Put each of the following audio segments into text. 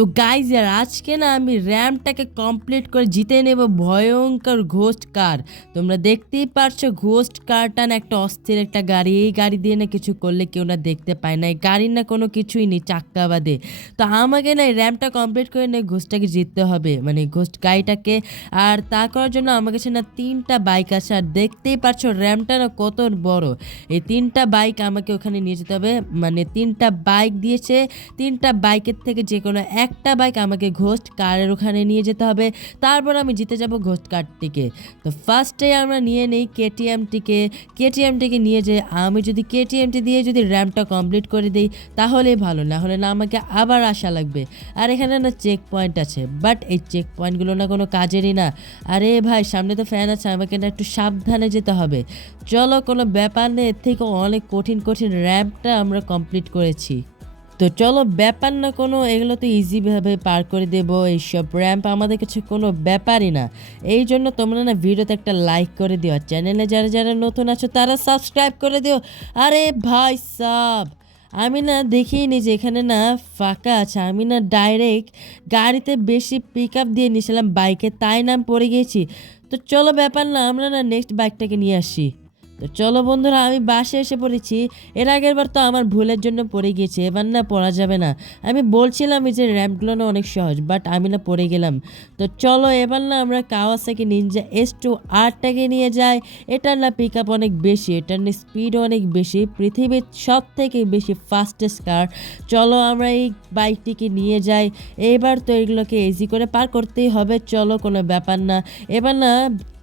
তো গাইজ আর আজকে না আমি র্যামটাকে কমপ্লিট করে জিতে নেব ভয়ঙ্কর ঘোস্ট কার তোমরা দেখতেই পারছ ঘোস্ট কারটা না একটা অস্থির একটা গাড়ি। এই গাড়ি দিয়ে না কিছু করলে কেউ না দেখতে পায় না। এই গাড়ির না কোনো কিছুই নেই চাক্কা বাদে তো আমাকে না এই র্যামটা কমপ্লিট করে না ঘোস্টটাকে জিততে হবে। মানে ঘোস্ট গাড়িটাকে আর তা করার জন্য আমার কাছে না তিনটা বাইক আছে। আর দেখতেই পারছ র্যামটা না কত বড়। এই তিনটা বাইক আমাকে ওখানে নিয়ে যেতে হবে। মানে তিনটা বাইক দিয়েছে। তিনটা বাইকের থেকে যে কোনো একটা বাইক আমাকে ঘোস্ট কারের ওখানে নিয়ে যেতে হবে। তারপর আমি জিতে যাব ঘোস্ট কারটিকে তো ফার্স্টে আমরা নিয়ে নেই কেটিএমটিকে কেটিএমটিকে নিয়ে যে আমি যদি কেটিএমটি দিয়ে যদি র্যামটা কমপ্লিট করে দিই, তাহলেই ভালো। না হলে না আমাকে আবার আসা লাগবে। আর এখানে না চেক পয়েন্ট আছে। বাট এই চেক পয়েন্টগুলো না কোনো কাজেরই না। আরে ভাই, সামনে তো ফ্যান আছে, আমাকে না একটু সাবধানে যেতে হবে। চলো কোনো ব্যাপার নেই এর থেকে অনেক কঠিন কঠিন র্যাম্পটা আমরা কমপ্লিট করেছি। তো চলো ব্যাপার না, কোনো এগুলো তো ইজিভাবে পার করে দেবো, এইসব র্যাম্প আমাদের কাছে কোনো ব্যাপারই না। এই জন্য তোমরা না ভিডিওতে একটা লাইক করে দিও, আর চ্যানেলে যারা যারা নতুন আছো তারা সাবস্ক্রাইব করে দিও। আরে ভাই সাব, আমি না দেখিনি যে এখানে না ফাঁকা আছে, আমি না ডাইরেক্ট গাড়িতে বেশি পিক আপ দিয়ে নিয়েছিলাম বাইকে তাই নাম পড়ে গিয়েছি। তো চলো ব্যাপার না, আমরা না নেক্সট বাইকটাকে নিয়ে আসি। তো চলো বন্ধুরা, আমি বাসে এসে পড়েছি। এর আগের বার তো আমার ভুলের জন্য পড়ে গিয়েছে, এবার না পড়া যাবে না। আমি বলছিলাম যে র্যাম্পগুলো না অনেক সহজ, বাট আমি না পড়ে গেলাম। তো চলো এবার না আমরা কাওয়াসাকি নিনজা এস টু আরটাকে নিয়ে যাই। এটার না পিক আপ অনেক বেশি, এটার না স্পিড অনেক বেশি, পৃথিবীর সব থেকে বেশি ফাস্টেস্ট কার চলো আমরা এই বাইকটিকে নিয়ে যাই। এবার তো এগুলোকে ইজি করে পার করতেই হবে, চলো কোনো ব্যাপার না। এবার না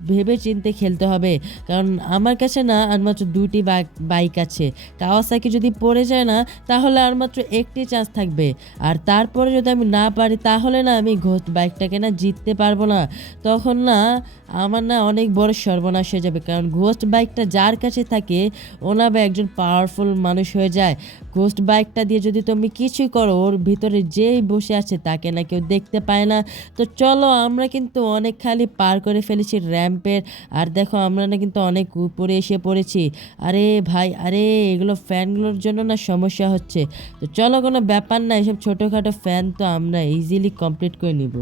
ভেবে চিনতে খেলতে হবে। কারণ আমার কাছে না, আর মাত্র দুটি বাইক আছে। কাওয়াসাকি যদি পড়ে যায় না, তাহলে আর মাত্র একটি চান্স থাকবে। আর তারপরে যদি আমি না পারি, তাহলে না আমি বাইকটাকে না জিততে পারব না। তখন না, আমার না অনেক বড় সর্বনাশ হয়ে যাবে। কারণ ঘোস্ট বাইকটা যার কাছে থাকে ওনা বা একজন পাওয়ারফুল মানুষ হয়ে যায়। ঘোস্ট বাইকটা দিয়ে যদি তুমি কিছুই করো, ওর ভিতরে যেই বসে আছে তাকে না কেউ দেখতে পায় না। তো চলো, আমরা কিন্তু অনেক খালি পার করে ফেলেছি র্যাম্পের। আর দেখো, আমরা না কিন্তু অনেক উপরে এসে পড়েছি। আরে ভাই, আরে, এগুলো ফ্যানগুলোর জন্য না সমস্যা হচ্ছে। তো চলো, কোনো ব্যাপার না, এসব ছোটোখাটো ফ্যান তো আমরা ইজিলি কমপ্লিট করে নিব।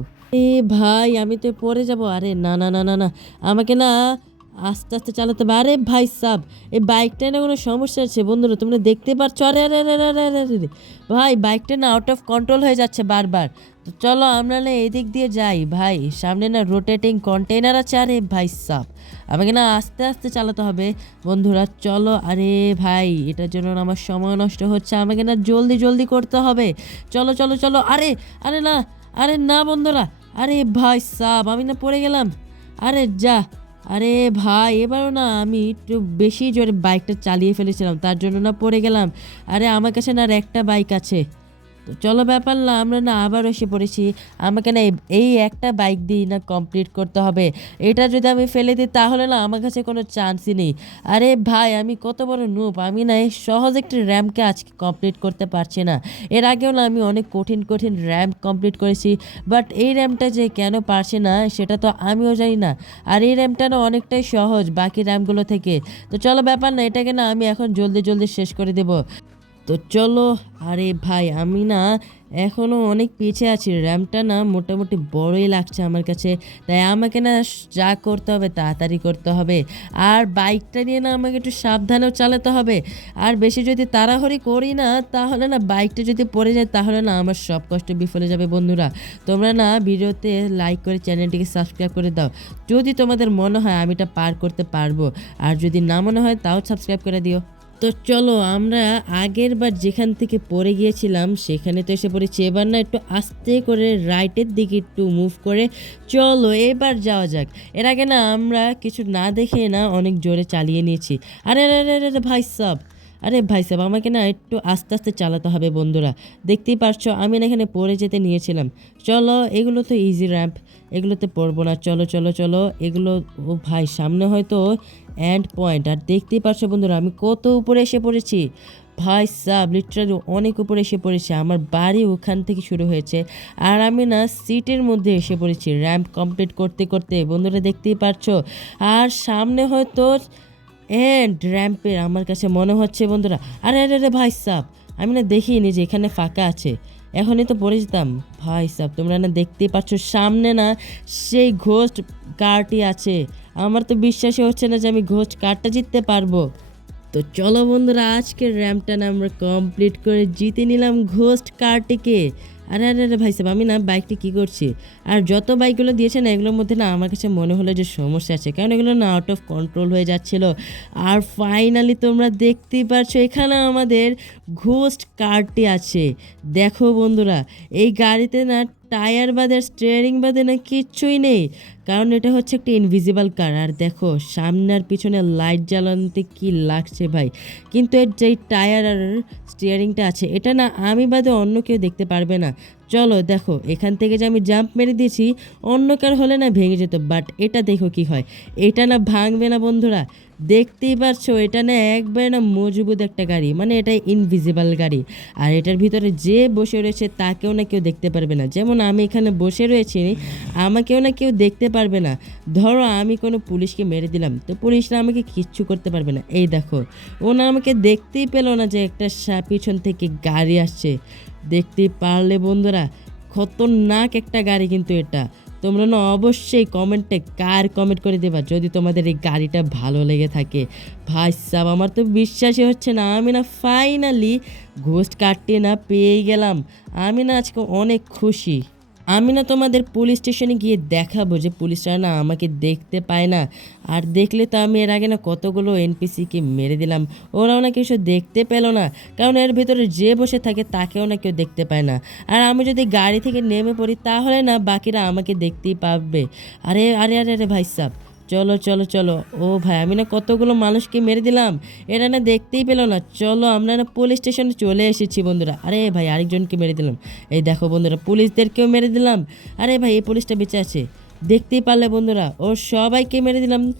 এ ভাই, আমি তো পড়ে যাব। আরে না না না না না, আমাকে না আস্তে আস্তে চালাতে হবে। আরে ভাই সাব, এই বাইকটায় না কোনো সমস্যা আছে? বন্ধুরা, তোমরা দেখতে পাচ্ছ আরে আরে আরে আরে আরে। ভাই বাইকটা না আউট অফ কন্ট্রোল হয়ে যাচ্ছে বারবার। তো চলো আমরা না এদিক দিয়ে যাই। ভাই, সামনে না রোটেটিং কন্টেইনার আছে। আরে ভাই সাব, আমাকে না আস্তে আস্তে চালাতে হবে। বন্ধুরা, চলো। আরে ভাই, এটার জন্য আমার সময় নষ্ট হচ্ছে। আমাকে না জলদি জলদি করতে হবে। চলো চলো চলো। আরে আরে না আরে না বন্ধুরা। আরে ভাই সাব, আমি না পড়ে গেলাম। আরে যা আরে ভাই, এবারও না আমি একটু বেশি জোরে বাইকটা চালিয়ে ফেলেছিলাম, তার জন্য না পড়ে গেলাম। আরে আমার কাছে না আর একটা বাইক আছে। তো চলো ব্যাপার না, আমরা না আবার এসে পড়েছি। আমাকে না এই- একটা বাইক দিয়ে না কমপ্লিট করতে হবে। এটা যদি আমি ফেলে দিই, তাহলে না আমার কাছে কোনো চান্সই নেই। আরে ভাই, আমি কত বড় নুপ আমি না এই সহজ একটি র্যাম্পকে আজকে কমপ্লিট করতে পারছি না। এর আগেও না আমি অনেক কঠিন কঠিন র্যাম্প কমপ্লিট করেছি বাট এই র্যাম্পটা যে কেন পারছে না, সেটা তো আমিও জানি না। আর এই র্যাম্পটা না অনেকটাই সহজ বাকি র্যাম্পগুলো থেকে। তো চলো ব্যাপার না, এটাকে না আমি এখন জলদি জলদি শেষ করে দেবো। তো চলো, আরে ভাই, আমি না এখনও অনেক পিছিয়ে আছি। র্যামটা না মোটামুটি বড়ই লাগছে আমার কাছে। তাই আমাকে না যা করতে হবে তাড়াতাড়ি করতে হবে। আর বাইকটা নিয়ে না আমাকে একটু সাবধানেও চালাতে হবে। আর বেশি যদি তাড়াহুড়ি করি না, তাহলে না বাইকটা যদি পড়ে যায়, তাহলে না আমার সব কষ্ট বিফলে যাবে বন্ধুরা। তোমরা না ভিডিওতে লাইক করে চ্যানেলটিকে সাবস্ক্রাইব করে দাও। যদি তোমাদের মনে হয় আমি এটা পার করতে পারব। আর যদি না মনে হয় তাও সাবস্ক্রাইব করে দিও। তো চলো আমরা আগের বার যেখান থেকে পড়ে গিয়েছিলাম, সেখানে তো এসে পড়েছি। এবার না একটু আস্তে করে রাইটের দিকে একটু মুভ করে চলো এবার যাওয়া যাক। এর আগে না আমরা কিছু না দেখে না অনেক জোরে চালিয়ে নিয়েছি। আরে আরে আরে ভাই সাব। আরে ভাই সাহেব আমাকে না একটু আস্তে আস্তে চালাতে হবে বন্ধুরা। দেখতেই পারছ, আমি না এখানে পড়ে যেতে নিয়েছিলাম। চলো, এগুলো তো ইজি র্যাম্প এগুলোতে পড়ব না। চলো চলো চলো। এগুলো, ও ভাই, সামনে হয়তো অ্যান্ড পয়েন্ট আর দেখতেই পারছ বন্ধুরা, আমি কত উপরে এসে পড়েছি। ভাই সাব লিটারালি অনেক উপরে এসে পড়েছে। আমার বাড়ি ওখান থেকে শুরু হয়েছে। আর আমি না সিটের মধ্যে এসে পড়েছি র্যাম্প কমপ্লিট করতে করতে। বন্ধুরা, দেখতেই পারছ? আর সামনে হয়তো অ্যান্ড র্যাম্পের আমার কাছে মনে হচ্ছে বন্ধুরা। আরে আরে আরে, ভাই সাব, আমি না দেখিনি যে এখানে ফাঁকা আছে। এখনই তো পড়ে যেতাম। ভাই সাহ তোমরা না দেখতেই পাচ্ছ, সামনে না সেই ঘোস্ট কারটি আছে। আমার তো বিশ্বাসই হচ্ছে না যে আমি ঘোস্ট কারটা জিততে পারব। তো চলো বন্ধুরা, আজকের র্যামটা না আমরা কমপ্লিট করে জিতে নিলাম ঘোস্ট কারটিকে আরে আরে আরে ভাই সাহেব, আমি না বাইকটি কী করছি? আর যত বাইকগুলো দিয়েছে না, এগুলোর মধ্যে না আমার কাছে মনে হলো যে সমস্যা আছে, কারণ এগুলো না আউট অফ কন্ট্রোল হয়ে যাচ্ছিল। আর ফাইনালি তোমরা দেখতেই পারছ এখানে আমাদের ঘোস্ট কারটি আছে। দেখো বন্ধুরা, এই গাড়িতে না টায়ার বাদে স্টিয়ারিং বাদে না কিচ্ছুই নেই। কারণ এটা হচ্ছে একটা ইনভিজিবল কার আর দেখো, সামনে আর পিছনে লাইট জ্বালানোতে কি লাগছে ভাই? কিন্তু এর যেই টায়ার আর স্টিয়ারিংটা আছে, এটা না আমি বাদে অন্য কেউ দেখতে পারবে না। চলো দেখো, এখান থেকে যে আমি জাম্প মেরে দিয়েছি, অন্য কার হলে না ভেঙে যেত বাট এটা দেখো কি হয়। এটা না ভাঙবে না বন্ধুরা। দেখতেই পারছ, এটা না একবারে না মজবুত একটা গাড়ি মানে এটা ইনভিজিবল গাড়ি। আর এটার ভিতরে যে বসে রয়েছে, তাকেও না কেউ দেখতে পারবে না। যেমন আমি এখানে বসে রয়েছি, আমাকেও না কেউ দেখতে পারবে না। ধরো আমি কোনো পুলিশকে মেরে দিলাম, তো পুলিশরা আমাকে কিচ্ছু করতে পারবে না। এই দেখো ও না আমাকে দেখতেই পেল না যে একটা পিছন থেকে গাড়ি আসছে। দেখতেই পারলে বন্ধুরা, খতরনাক একটা গাড়ি কিন্তু এটা। তোমরা না অবশ্যই কমেন্টে কার কমেন্ট করে দেবা যদি তোমাদের এই গাড়িটা ভালো লেগে থাকে। ভাই সাব, আমার তো বিশ্বাসই হচ্ছে না। আমি না ফাইনালি ঘোস্ট কাটতে না পেয়ে গেলাম। আমি না আজকে অনেক খুশি। আমি না তোমাদের পুলিশ স্টেশনে গিয়ে দেখাবো যে পুলিশরা না আমাকে দেখতে পায় না। আর দেখলে তো আমি এর আগে না কতগুলো এনপিসিকে মেরে দিলাম। ওরাও না কিছু দেখতে পেল না। কারণ এর ভিতরে যে বসে থাকে তাকেও না কেউ দেখতে পায় না। আর আমি যদি গাড়ি থেকে নেমে পড়ি তাহলে না বাকিরা আমাকে দেখতেই পাবে। আরে আরে আরে আরে ভাই সাহ চলো চলো চলো। ও ভাই, আমি না কতগুলো মানুষকে মেরে দিলাম। এটা না দেখতেই পেল না। চলো, আমরা না পুলিশ স্টেশনে চলে এসেছি বন্ধুরা। আরে ভাই, আরেকজনকে মেরে দিলাম। এই দেখো বন্ধুরা, পুলিশদেরকেও মেরে দিলাম। আরে ভাই, এই পুলিশটা বেঁচে আছে। দেখতেই পারলে বন্ধুরা ও সবাইকে মেরে দিলাম।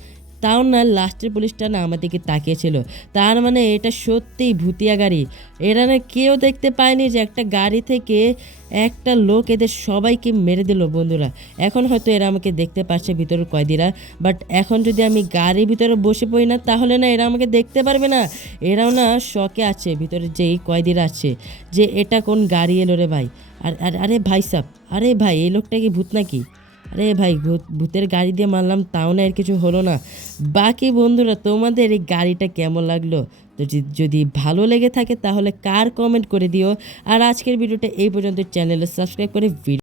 তাও না লাস্টের পুলিশটা না আমার দিকে তাকিয়েছিল। তার মানে এটা সত্যিই ভুতিয়া গাড়ি। এরা না কেউ দেখতে পায়নি যে একটা গাড়ি থেকে একটা লোক এদের সবাইকে মেরে দিল বন্ধুরা। এখন হয়তো এরা আমাকে দেখতে পাচ্ছে ভিতরের কয়েদিরা বাট এখন যদি আমি গাড়ির ভিতরে বসে পড়ি না, তাহলে না এরা আমাকে দেখতে পারবে না। এরাও না শখে আছে, ভিতরে যেই কয়েদিরা আছে, যে এটা কোন গাড়ি এলো রে ভাই। আর- আরে ভাই সাহ আরে ভাই, এই লোকটা কি ভূত নাকি? আরে ভাই, ভূত- ভূতের গাড়ি দিয়ে মারলাম, তাও না এর কিছু হলো না। বাকি বন্ধুরা, তোমাদের এই গাড়িটা কেমন লাগল? তো যদি ভালো লেগে থাকে, তাহলে কার কমেন্ট করে দিও। আর আজকের ভিডিওটা এই পর্যন্ত। চ্যানেলে সাবস্ক্রাইব করে ভিডিও